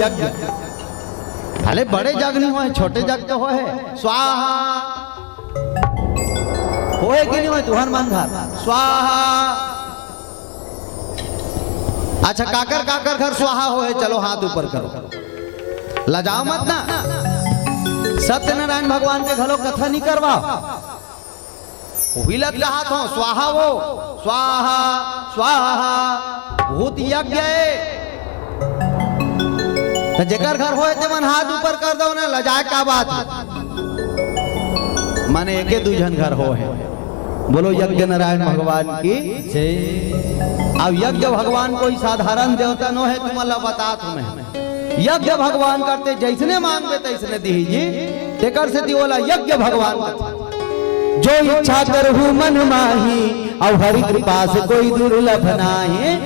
यज्ञ। अरे बड़े जग नहीं हो, छोटे जग तो हो है। स्वाहा होए कि नहीं हो तुहर मन घर स्वाहा। अच्छा काकर काकर घर स्वाहा होए, चलो हाथ ऊपर करो, लजाओ मत ना। सत्यनारायण भगवान के घरों कथा नहीं करवा, विलत का हाथ हो स्वाहा, वो स्वाहा स्वाहा भूत यज्ञ तो जेकर घर होए ते मन हाथ ऊपर कर दो ना, लजाए का बात माने एके दूजन घर हो है। बोलो यज्ञ नारायण भगवान की जय। अब यज्ञ भगवान कोई साधारण देवता नो है, तुम्हारा बता तुम्हें यज्ञ भगवान करते जैसने मांगबे तैसने दीजिए, तेकर से दिवला यज्ञ भगवान करते। जो इच्छा करहु मन माही, और हरि कृपा से कोई दुर्लभ नाही।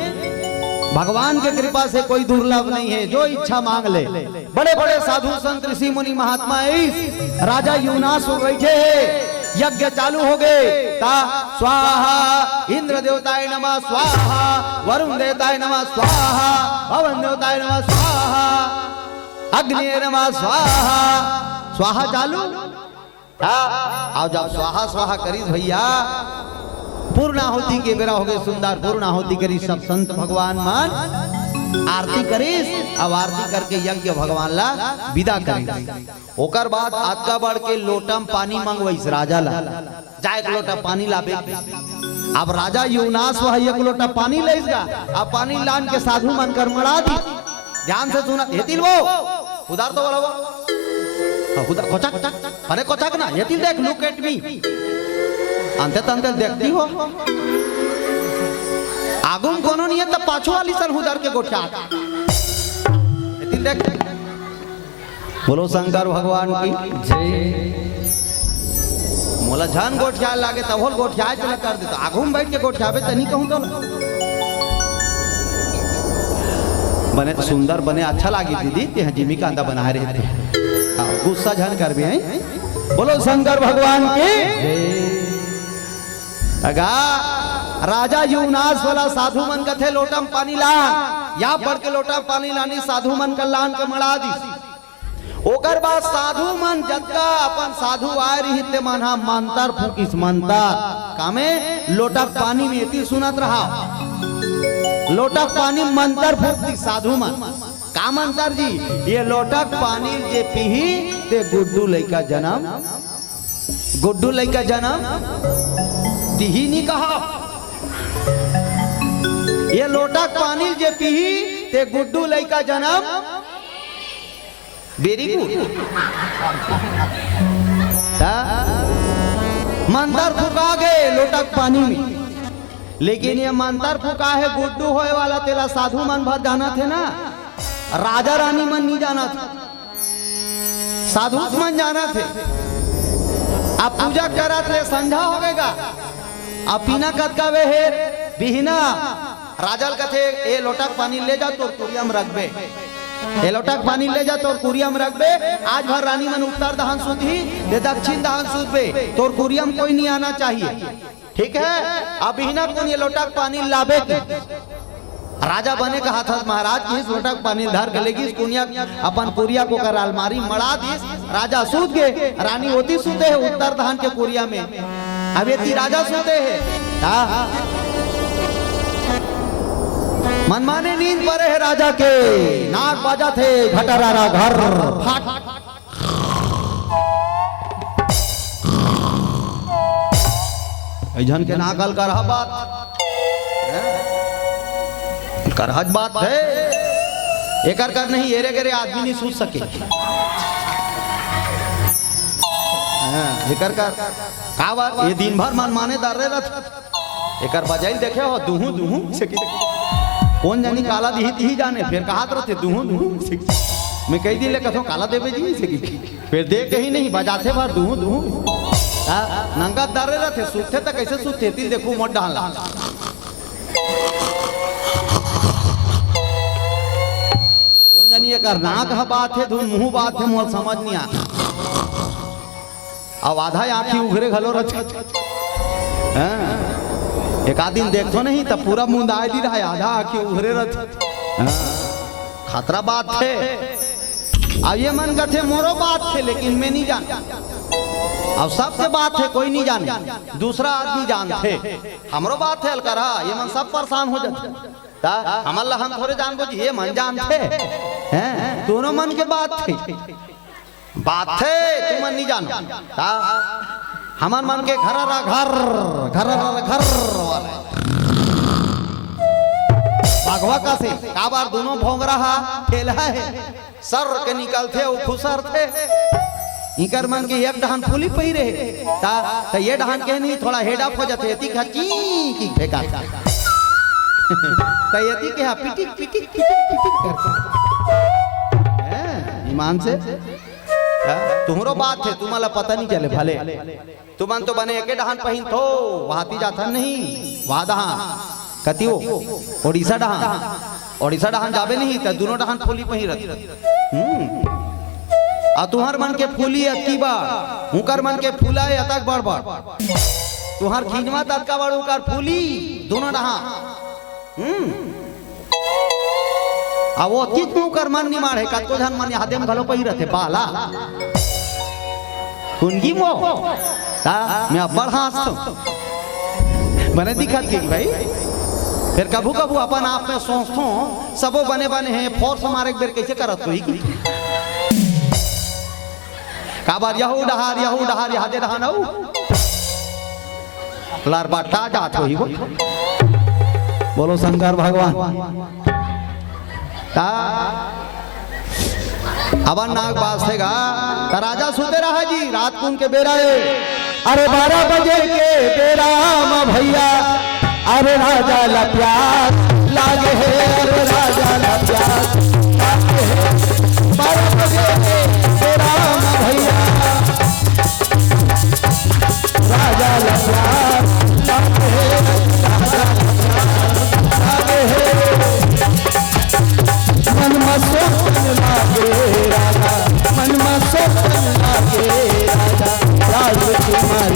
भगवान के कृपा से कोई दुर्लभ नहीं है, जो इच्छा मांग ले। बड़े बड़े साधु संत ऋषि मुनि महात्मा राजा यूनास हो बैठे हैं, यज्ञ चालू हो गए। ता स्वाहा इंद्र देवताय नमः स्वाहा, वरुण देवताय नमः स्वाहा, पवन देवताय नमः स्वाहा, अग्नि नमः स्वाहा। स्वाहा चालू आओ जब स्वाहा स्वाहा करीस भैया, पूर्णाहुति के बेरा हो गए सुंदर। पूर्णाहुति करी सब संत भगवान मान आरती करीस। अब आरती करके यज्ञ भगवान ला विदा करीस। ओकर बाद आत्का बढ़ के लोटम पानी मंगवाइस राजा ला, जाए एक लोटा पानी लाबे। अब राजा यूनास वह एक लोटा पानी लेगा, अब पानी लान के साधु मन कर मरा दी। ध्यान से सुना हेतिल वो उधर तो बोला वो उधर कोचक, अरे कोचक ना हेतिल देख, लुक एट मी। अंते तंते देखती हो आगुम कोनो नहीं है, तब पाछो वाली सन हुदर के गोठा हेतिल देख। बोलो शंकर भगवान की जय। मोला झन गोठिया लागे तब होल गोठिया चला कर दे, तो आगुम बैठ के गोठियाबे तनी कहूं तो बने सुंदर बने अच्छा लागी दीदी ते जिमी का अंदा बना रहे थे, गुस्सा झन कर भी हैं। बोलो शंकर भगवान की अगा राजा यूनास वाला साधु मन कथे लोटम पानी लान, या पढ़ के लोटा पानी लानी साधु मन का लान के मड़ा दी। ओकर बाद साधु मन जगह अपन साधु आए रही ते मन हा मंतर फूकिस मंतर कामे लोटा पानी में इतनी सुनत रहा, लोटा पानी मंतर फूकती साधु मन का मंतर जी। ये लोटक पानी जे पीही ते गुड्डू लइका जन्म, गुड्डू लइका जन्म दिही नहीं कहा। ये लोटक पानी जे पीही ते गुड्डू लइका जन्म, वेरी गुड। मंतर फुका गए लोटक पानी में, लेकिन ये मंतर फुका है गुड्डू होए वाला तेरा साधु मन भर जाना थे ना, राजा रानी मन नहीं जाना था, साधु मन जाना थे। अब पूजा करा थे संध्या हो गएगा, अब पीना कद का वे है बिहना। राजल कथे ए लोटक पानी ले जा तो कुरियम रखबे, ए लोटक पानी ले जा तोर कुरियम रखबे। आज भर रानी मन उत्तर दहन सुधी दे दक्षिण दहन सुधबे, तोर कुरियम कोई नहीं आना चाहिए, ठीक है। अब बिहना कौन ये लोटक पानी लाबे की राजा बने का हाथ महाराज की लोटक पानी धर के लेगी कुनिया अपन कुरिया को कर अलमारी मड़ा दी। राजा सूत गए, रानी होती सूते है उत्तर दहन के कुरिया में, अब ये राजा सूते है। मनमाने नींद पड़े है राजा के, नाक बाजा थे घटरारा घर फाट। जन के नाक हल कर बात करहज बात है, एकर कर नहीं एरे गरे आदमी नहीं सूझ सके। एकर कर का बात ये दिन भर मन माने दर रहे रथ एकर बजाई देखे हो दुहू दुहू से कौन जानी काला दिही तिही जाने, फिर कहा रहते दुहू दुहू मैं कही दी ले कथो काला देवे जी से फिर देख ही नहीं बजाते भर दुहू दुहू नंगा दर रहते सूते तक कैसे सूते ती देखो मोट डाला। कौन जानी एकर नाक ह बात है धुन मुंह बात है मोल समझ नहीं आता। अब आधा आंखी उघरे घलो रच एक आध दिन देखो नहीं तब पूरा मुंह दाए दी रहा, आधा आंखी उघरे रच खतरा बात थे। अब ये मन का थे मोरो बात थे, लेकिन मैं नहीं जान। अब सबके बात है, कोई नहीं जाने, दूसरा आदमी जानते। हमरो बात है अलकरा, ये मन सब परेशान हो जाते। हमल्ला हम थोड़े जान बुझ, ये मन जानते हैं, दोनों मन के बात थे, बात थे, तुम मन नहीं जान। हमार मन के घर घर घर वाले भगवा का से का बार दोनों भोंग रहा खेला है, सर के निकलते वो खुसर थे। इकर मन के एक डहान फूली पही रहे ता ये डहान के नहीं थोड़ा हेड अप हो जाते ती खची की फेंका ता यति के हा पिटिक पिटिक पिटिक पिटिक करते हैं ईमान से। तुम्हारो बात है, तुम्हाला पता नहीं चले भले तुमन तो बने एके डहान पहिन थो वहाती जाता नहीं, वहां डहान कतियो ओडिशा डहान जाबे नहीं ता दोनों डहान फूली पही रहती। आ तुहार मन के फूली अति बार, हुकर मन के फूला है अतक बड़ बड़, तुहार खिंजवा तक का बड़ हुकर फूली दोनों डहा। आ वो अतीत में हुकर मन निमाड़ है, कतको धन मन हाथे में घलो पही रहते बाला कुंगी मो ता मैं अब्बड़ हास बने दिखत के भाई। फिर कभू कभू अपन आप में सोचतो सबो बने हैं फोर्स मारे एक बेर कैसे करत होई काबार यहू डहार यादे डहान लार बाटा जात होई वो। बोलो शंकर भगवान। ता अबन नाग बासेगा ता राजा सुते रहा जी, रात को उनके बेरा है, अरे 12 बजे के बेरा मा भैया, अरे राजा ला प्यास लागे है, अरे राजा ला प्यास लागे है, 12 बजे के बेरा मा भैया, राजा ला प्यास लागे है, राजा लागे है, मन में सोचन लागे राजा, मन में सोचन लागे राजा, राजकुमार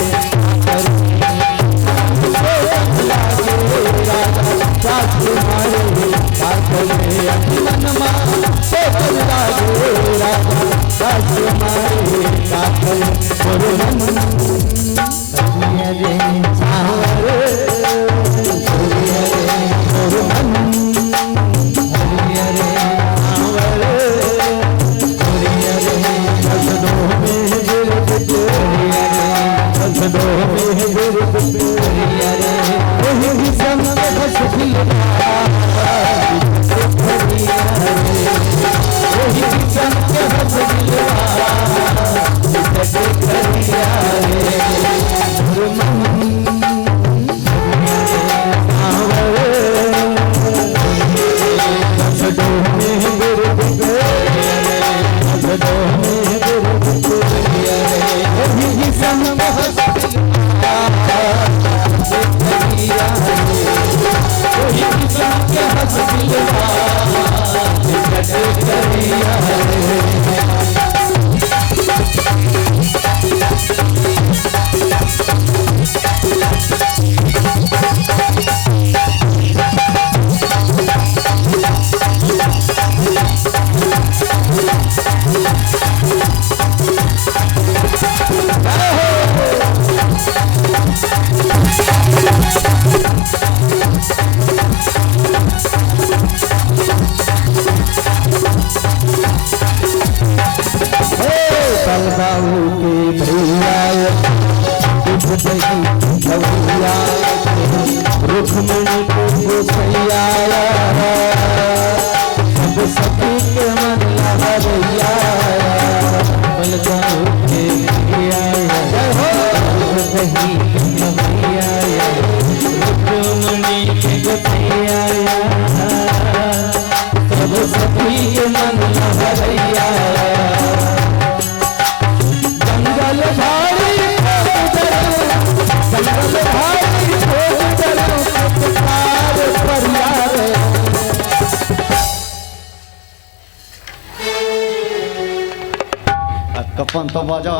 कपन तो बजा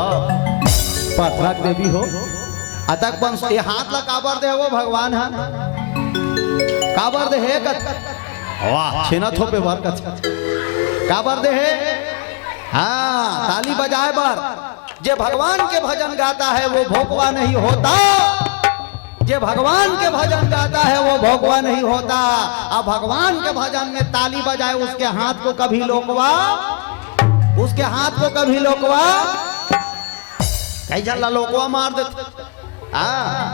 पथरक देवी हो अतक बंश ये हाथ ला काबर दे वो भगवान है काबर दे है वाह छेना थोपे वर का काबर दे है हाँ ताली बजाए बर जे भगवान के भजन गाता है वो भोगवा नहीं होता जे भगवान के भजन गाता है वो भोगवा नहीं होता अब भगवान के भजन में ताली बजाए उसके हाथ को कभी लोकवा उसके हाथ को कभी लोकवा कई जल्ला लोकवा मार देते हाँ